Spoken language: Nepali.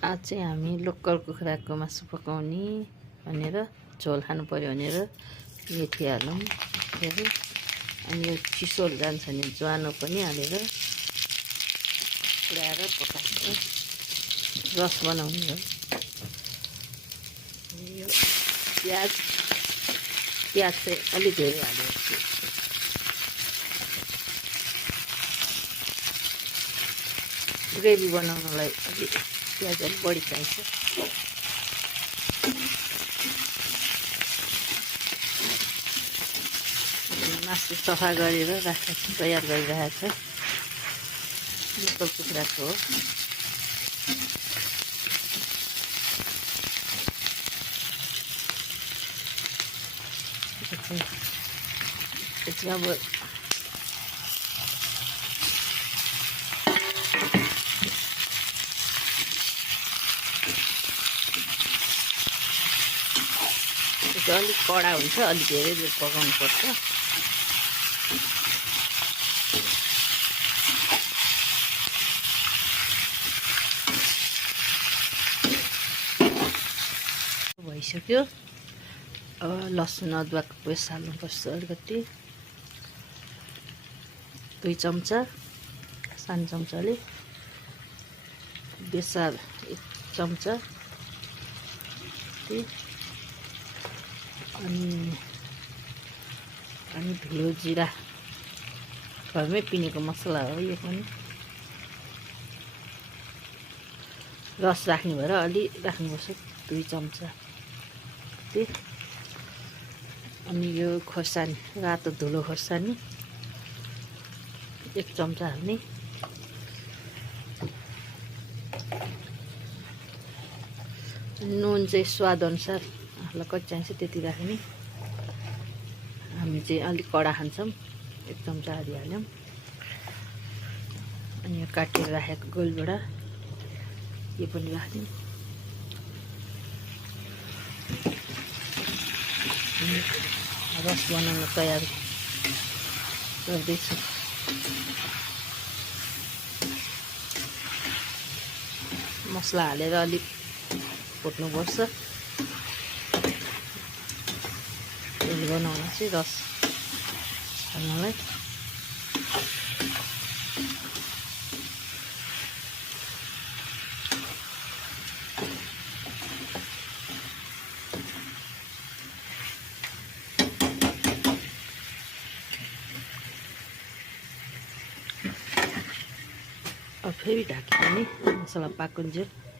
आज चाहिँ हामी लोकल कुखुराको मासु पकाउने भनेर झोल खानु पर्यो भनेर मेथी हालौँ फेरि अनि यो चिसो जान्छ नि ज्वानो पनि हालेर पुऱ्याएर पकाएको रस बनाउने हो। यो प्याज चाहिँ अलि धेरै हालेको छु। ग्रेभी बनाउनलाई अलि प्याज अलिक बढी चाहिन्छ। मासु सफा गरेर तयार गरिरहेको छ। लोकल कुखुराको हो। चाहिँ अब अलिक कडा हुन्छ, अलिक धेरै बेर पकाउनु पर्छ। भइसक्यो। अब लसुन अदुवाको पेस्ट हाल्नुपर्छ अलिकति, 2 चम्चा सानो चम्चाले, बेसार 1 चम्चा, अनि धुलो जिरा घरमै पिनेको मसला हो। यो पनि रस राख्ने भएर अलि राख्नुपर्छ, 2 चम्चा। अनि यो खोर्सानी, रातो धुलो खोर्सानी 1 चम्चा हाल्ने। नुन चाहिँ स्वाद अनुसार आफूलाई कति चाहिन्छ त्यति राख्ने। हामी चाहिँ अलिक कडा खान्छौँ, 1 चम्चा हालिहाल्यौँ। अनि यो काटेर राखेको गोलभेडा यो पनि राख्ने। रस बनाउन तयार गर्दैछु। मसला हालेर अलिक फुट्नुपर्छ। झोल बनाउन चाहिँ रस हाल्नलाई। अब फेरि ढाकिदिने मसला पाकुन्जेल।